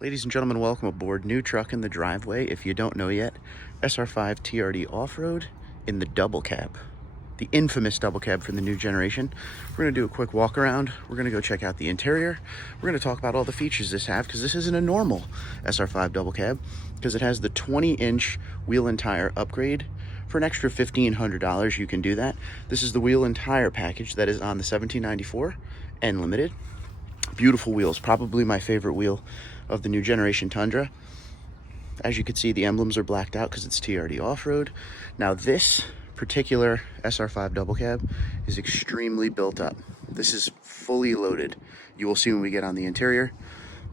Ladies and gentlemen, welcome aboard. New truck in the driveway. If you don't know yet, SR5 TRD off-road in the double cab. The infamous double cab from the new generation. We're gonna do a quick walk around. We're gonna go check out the interior. We're gonna talk about all the features this has, because this isn't a normal SR5 double cab, because it has the 20-inch wheel and tire upgrade. For an extra $1,500, you can do that. This is the wheel and tire package that is on the 1794 and limited. Beautiful wheels, probably my favorite wheel of the new generation Tundra. As you can see, the emblems are blacked out because it's TRD off-road. Now this particular SR5 double cab is extremely built up. This is fully loaded. You will see when we get on the interior.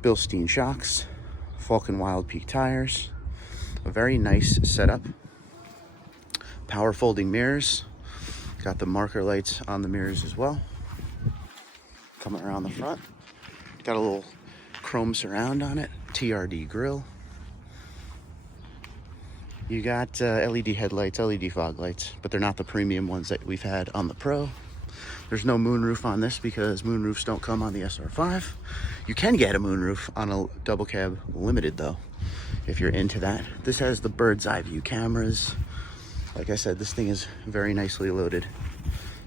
Bilstein shocks, Falcon Wild Peak tires, a very nice setup. Power folding mirrors, got the marker lights on the mirrors as well. Coming around the front, got a little chrome surround on it, TRD grille. You got LED headlights, LED fog lights, but they're not the premium ones that we've had on the Pro. There's no moonroof on this because moonroofs don't come on the SR5. You can get a moonroof on a double cab limited though, if you're into that. This has the bird's eye view cameras. Like I said, this thing is very nicely loaded.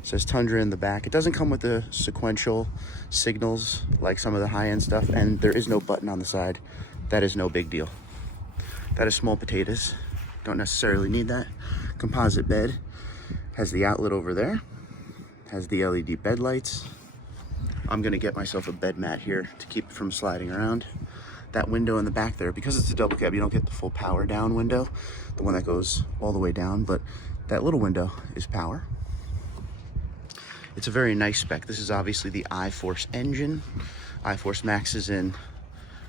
It says Tundra in the back. It doesn't come with the sequential signals like some of the high-end stuff, and there is no button on the side. That is no big deal. That is small potatoes. Don't necessarily need that. Composite bed. Has the outlet over there. Has the LED bed lights. I'm gonna get myself a bed mat here to keep it from sliding around. That window in the back there, because it's a double cab, you don't get the full power down window, the one that goes all the way down, but that little window is power. It's a very nice spec. This is obviously the iForce engine. iForce Max is in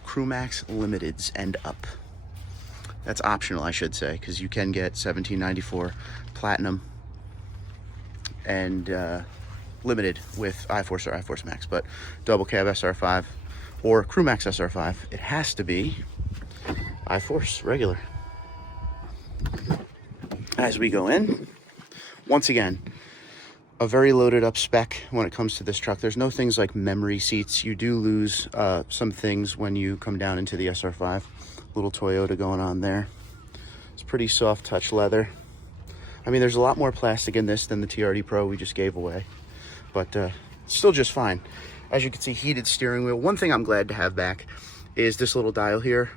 Crew Max Limiteds and up. That's optional, I should say, because you can get 1794 Platinum and limited with iForce or iForce Max, but double cab SR5 or Crew Max SR5, it has to be iForce regular. As we go in, once again, a very loaded up spec when it comes to this truck. There's no things like memory seats. You do lose some things when you come down into the SR5. Little Toyota going on there. It's pretty soft touch leather. I mean, there's a lot more plastic in this than the TRD Pro we just gave away, but still just fine. As you can see, heated steering wheel. One thing I'm glad to have back is this little dial here,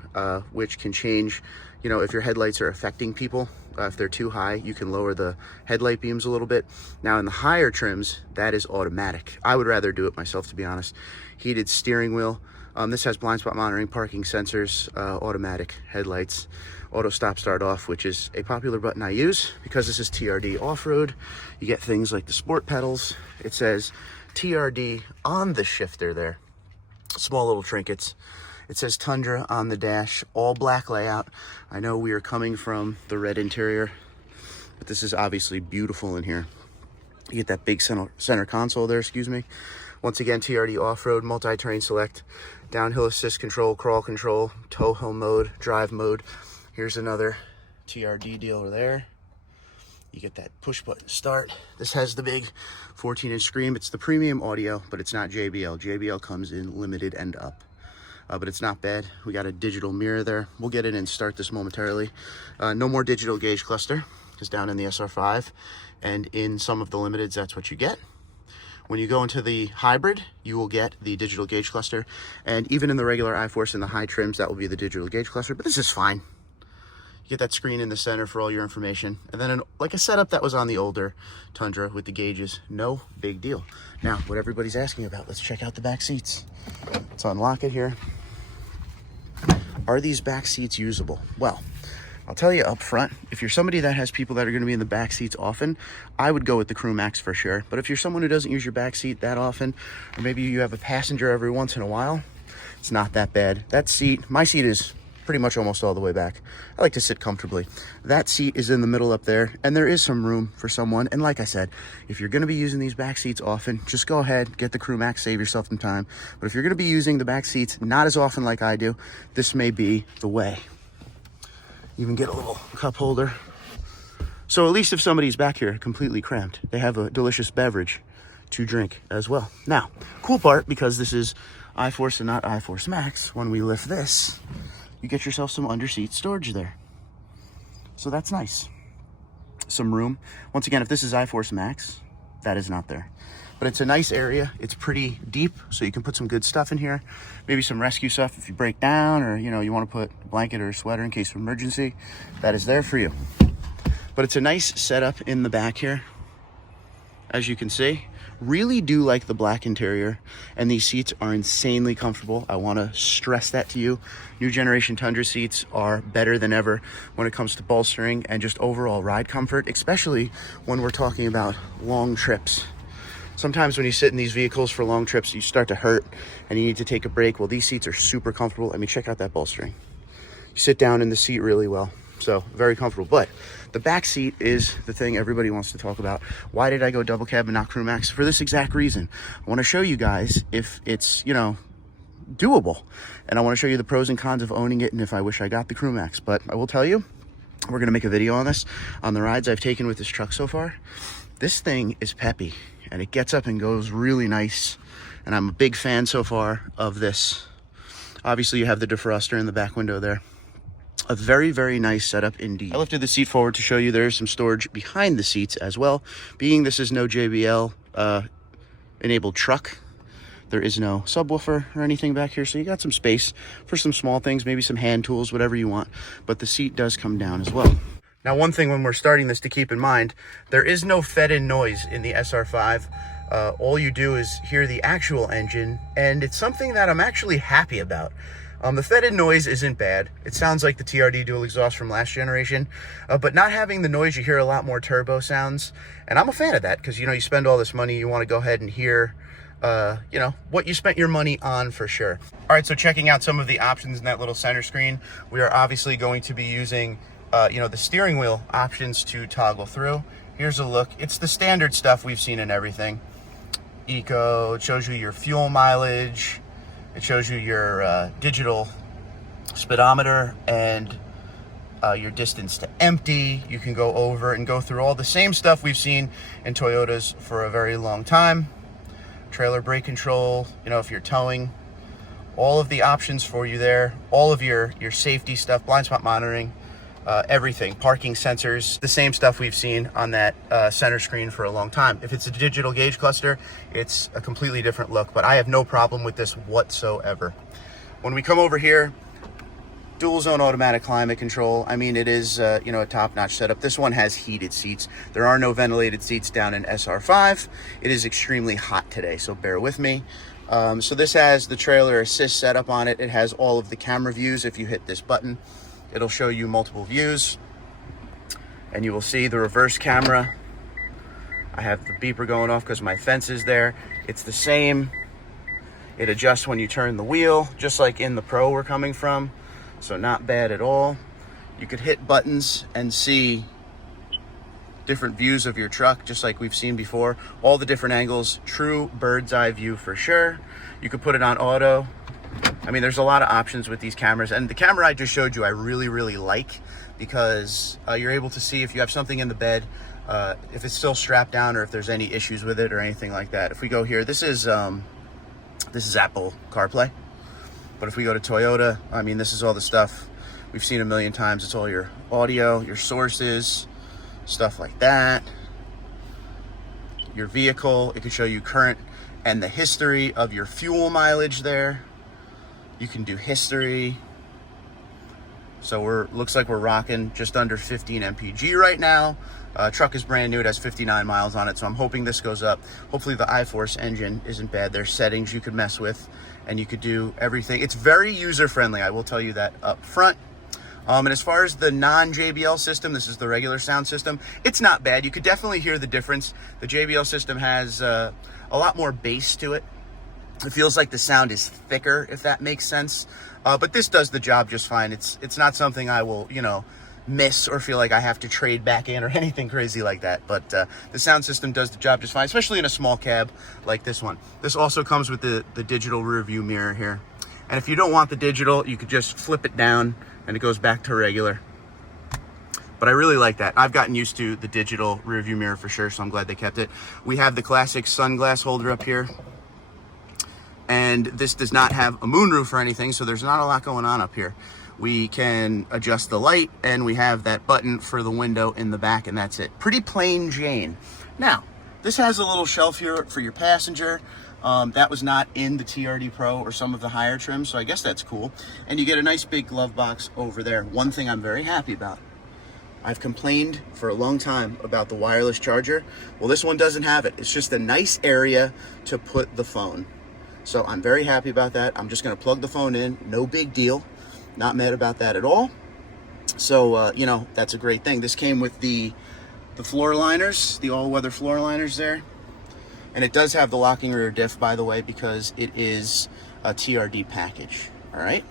which can change, you know, if your headlights are affecting people. If they're too high, you can lower the headlight beams a little bit. Now in the higher trims, that is automatic. I would rather do it myself, to be honest. Heated steering wheel. This has blind spot monitoring, parking sensors, automatic headlights, auto stop start off, which is a popular button I use because this is TRD off-road. You get things like the sport pedals. It says TRD on the shifter there. Small little trinkets. It says Tundra on the dash, all black layout. I know we are coming from the red interior, but this is obviously beautiful in here. You get that big center console there, excuse me. Once again, TRD off-road, multi-terrain select, downhill assist control, crawl control, tow hill mode, drive mode. Here's another TRD dealer there. You get that push button start. This has the big 14-inch screen. It's the premium audio, but it's not JBL. JBL comes in limited and up. But it's not bad. We got a digital mirror there. We'll get in and start this momentarily. No more digital gauge cluster, because down in the SR5 and in some of the limiteds, that's what you get. When you go into the hybrid, you will get the digital gauge cluster. And even in the regular iForce and the high trims, that will be the digital gauge cluster, but this is fine. You get that screen in the center for all your information. And then like a setup that was on the older Tundra with the gauges, no big deal. Now, what everybody's asking about, let's check out the back seats. Let's unlock it here. Are these back seats usable? Well, I'll tell you up front, if you're somebody that has people that are gonna be in the back seats often, I would go with the Crew Max for sure. But if you're someone who doesn't use your back seat that often, or maybe you have a passenger every once in a while, it's not that bad. That seat, my seat is pretty much almost all the way back. I like to sit comfortably. That seat is in the middle up there, and there is some room for someone. And like I said, if you're gonna be using these back seats often, just go ahead, get the Crew Max, save yourself some time. But if you're gonna be using the back seats not as often like I do, this may be the way. You even get a little cup holder. So at least if somebody's back here completely cramped, they have a delicious beverage to drink as well. Now, cool part, because this is iForce and not iForce Max, when we lift this, you get yourself some under-seat storage there. So that's nice. Some room. Once again, if this is iForce Max, that is not there. But it's a nice area. It's pretty deep, so you can put some good stuff in here. Maybe some rescue stuff if you break down, or you want to put a blanket or a sweater in case of emergency. That is there for you. But it's a nice setup in the back here. As you can see, really do like the black interior, and these seats are insanely comfortable. I want to stress that to you. New generation Tundra seats are better than ever when it comes to bolstering and just overall ride comfort, especially when we're talking about long trips. Sometimes when you sit in these vehicles for long trips, you start to hurt and you need to take a break. Well, these seats are super comfortable. I mean, check out that bolstering. You sit down in the seat really well. So very comfortable. But the back seat is the thing everybody wants to talk about. Why did I go double cab and not crew max? For this exact reason. I want to show you guys if it's, doable. And I want to show you the pros and cons of owning it and if I wish I got the crew max. But I will tell you, we're going to make a video on this, on the rides I've taken with this truck so far. This thing is peppy and it gets up and goes really nice. And I'm a big fan so far of this. Obviously you have the defroster in the back window there. A very, very nice setup indeed. I lifted the seat forward to show you there's some storage behind the seats as well. Being this is no JBL enabled truck, there is no subwoofer or anything back here. So you got some space for some small things, maybe some hand tools, whatever you want. But the seat does come down as well. Now, one thing when we're starting this to keep in mind, there is no fed-in noise in the SR5. All you do is hear the actual engine, and it's something that I'm actually happy about. The fed-in noise isn't bad. It sounds like the TRD dual exhaust from last generation, but not having the noise, you hear a lot more turbo sounds, and I'm a fan of that because, you spend all this money, you want to go ahead and hear, what you spent your money on for sure. All right, so checking out some of the options in that little center screen, we are obviously going to be using the steering wheel options to toggle through. Here's a look. It's the standard stuff we've seen in everything. Eco, it shows you your fuel mileage. It shows you your digital speedometer and your distance to empty. You can go over and go through all the same stuff we've seen in Toyotas for a very long time. Trailer brake control, if you're towing. All of the options for you there. All of your safety stuff, blind spot monitoring. Everything, parking sensors, the same stuff we've seen on that center screen for a long time. If it's a digital gauge cluster, it's a completely different look, but I have no problem with this whatsoever. When we come over here, dual zone automatic climate control. I mean, it is, a top-notch setup. This one has heated seats. There are no ventilated seats down in SR5. It is extremely hot today, so bear with me. So this has the trailer assist setup on it. It has all of the camera views. If you hit this button, it'll show you multiple views, and you will see the reverse camera. I have the beeper going off because my fence is there. It's the same. It adjusts when you turn the wheel, just like in the Pro we're coming from. So not bad at all. You could hit buttons and see different views of your truck, just like we've seen before. All the different angles, true bird's eye view for sure. You could put it on auto. I mean, there's a lot of options with these cameras, and the camera I just showed you I really, really like because you're able to see if you have something in the bed, if it's still strapped down or if there's any issues with it or anything like that. If we go here, this is Apple CarPlay, but if we go to Toyota, I mean, this is all the stuff we've seen a million times. It's all your audio, your sources, stuff like that. Your vehicle, it can show you current and the history of your fuel mileage there. You can do history. So looks like we're rocking just under 15 mpg right now. Truck is brand new. It has 59 miles on it, so I'm hoping this goes up. Hopefully the iForce engine isn't bad. There's settings you could mess with, and you could do everything. It's very user-friendly, I will tell you that up front. And as far as the non-JBL system, this is the regular sound system, it's not bad. You could definitely hear the difference. The JBL system has a lot more bass to it. It feels like the sound is thicker, if that makes sense. But this does the job just fine. It's not something I will, miss or feel like I have to trade back in or anything crazy like that. But the sound system does the job just fine, especially in a small cab like this one. This also comes with the digital rear view mirror here. And if you don't want the digital, you could just flip it down and it goes back to regular. But I really like that. I've gotten used to the digital rear view mirror for sure, so I'm glad they kept it. We have the classic sunglass holder up here. And this does not have a moonroof or anything, so there's not a lot going on up here. We can adjust the light, and we have that button for the window in the back, and that's it. Pretty plain Jane. Now, this has a little shelf here for your passenger. That was not in the TRD Pro or some of the higher trims, so I guess that's cool. And you get a nice big glove box over there. One thing I'm very happy about. I've complained for a long time about the wireless charger. Well, this one doesn't have it. It's just a nice area to put the phone. So I'm very happy about that. I'm just gonna plug the phone in, no big deal. Not mad about that at all. So, you know, that's a great thing. This came with the floor liners, the all-weather floor liners there. And it does have the locking rear diff, by the way, because it is a TRD package, all right?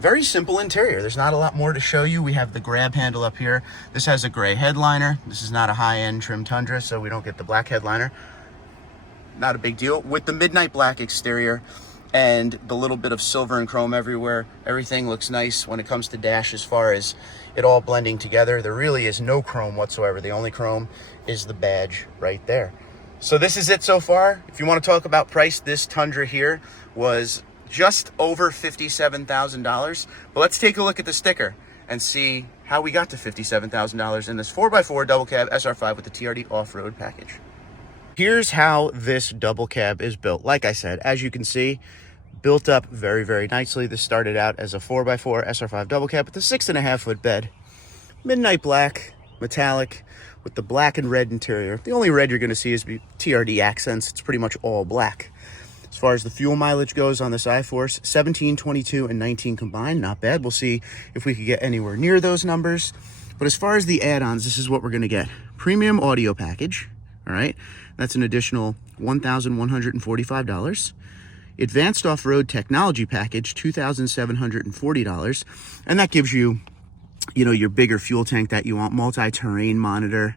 Very simple interior. There's not a lot more to show you. We have the grab handle up here. This has a gray headliner. This is not a high-end trim Tundra, so we don't get the black headliner. Not a big deal. With the midnight black exterior and the little bit of silver and chrome everywhere, everything looks nice when it comes to dash as far as it all blending together. There really is no chrome whatsoever. The only chrome is the badge right there. So this is it so far. If you want to talk about price, this Tundra here was just over $57,000. But let's take a look at the sticker and see how we got to $57,000 in this 4x4 double cab SR5 with the TRD off-road package. Here's how this double cab is built. Like I said, as you can see, built up very, very nicely. This started out as a 4x4 SR5 double cab with a 6.5 foot bed. Midnight black, metallic, with the black and red interior. The only red you're gonna see is TRD accents. It's pretty much all black. As far as the fuel mileage goes on this iForce, 17, 22, and 19 combined, not bad. We'll see if we could get anywhere near those numbers. But as far as the add-ons, this is what we're gonna get. Premium audio package, all right? That's an additional $1,145. Advanced off-road technology package, $2,740. And that gives you, you know, your bigger fuel tank that you want, multi-terrain monitor,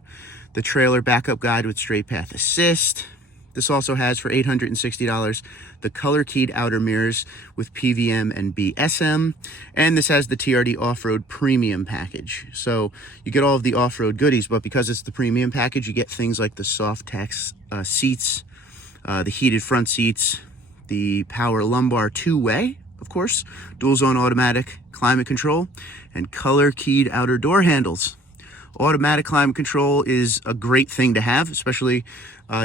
the trailer backup guide with straight path assist. This also has, for $860, the color keyed outer mirrors with PVM and BSM. And this has the TRD off-road premium package. So you get all of the off-road goodies, but because it's the premium package, you get things like the soft text seats, the heated front seats, the power lumbar two-way, of course, dual zone automatic climate control, and color keyed outer door handles. Automatic climate control is a great thing to have, especially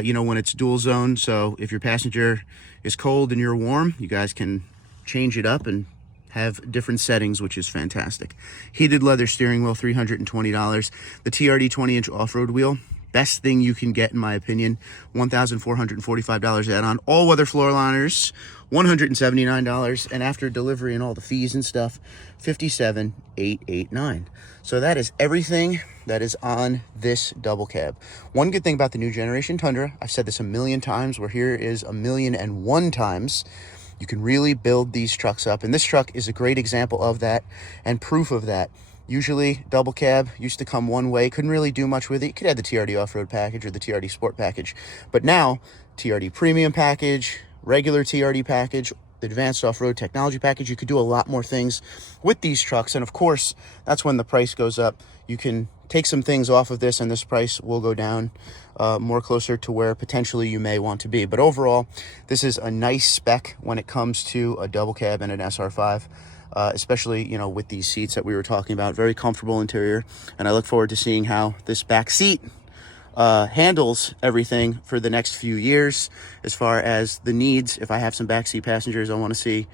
you know, when it's dual zone. So if your passenger is cold and you're warm, you guys can change it up and have different settings, which is fantastic. Heated leather steering wheel, $320. The TRD 20-inch off-road wheel, best thing you can get in my opinion, $1,445 add-on. All-weather floor liners, $179, and after delivery and all the fees and stuff, $57,889. So that is everything that is on this double cab. One good thing about the new generation Tundra, I've said this a million times, where here is 1,000,001 times, you can really build these trucks up, and this truck is a great example of that and proof of that. Usually double cab used to come one way, couldn't really do much with it. You could have the TRD off-road package or the TRD sport package, but now TRD premium package, regular TRD package, the advanced off-road technology package, you could do a lot more things with these trucks. And of course, that's when the price goes up. You can take some things off of this and this price will go down more closer to where potentially you may want to be. But overall, this is a nice spec when it comes to a double cab and an SR5. Especially, you know, with these seats that we were talking about. Very comfortable interior, and I look forward to seeing how this back seat handles everything for the next few years. As far as the needs, if I have some backseat passengers, I want to see,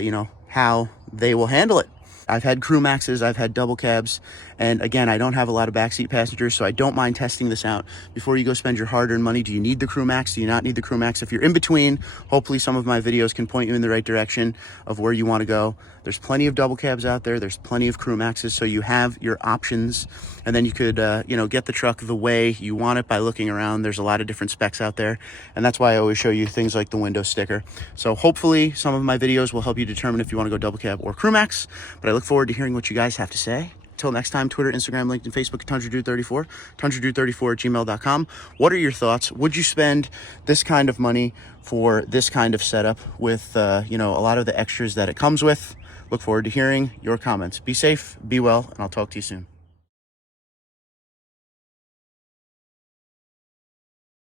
you know, how they will handle it. I've had crew maxes, I've had double cabs, and again, I don't have a lot of backseat passengers, so I don't mind testing this out before you go spend your hard-earned money. Do you need the crew max? Do you not need the crew max? If you're in between, hopefully some of my videos can point you in the right direction of where you want to go. There's plenty of double cabs out there. There's plenty of crew maxes, so you have your options, and then you could, you know, get the truck the way you want it by looking around. There's a lot of different specs out there, and that's why I always show you things like the window sticker. So hopefully some of my videos will help you determine if you want to go double cab or crew max, but I look forward to hearing what you guys have to say. Until next time, Twitter, Instagram, LinkedIn, Facebook, TundraDude34, TundraDude34@gmail.com. What are your thoughts? Would you spend this kind of money for this kind of setup with, you know, a lot of the extras that it comes with? Look forward to hearing your comments. Be safe, be well, and I'll talk to you soon.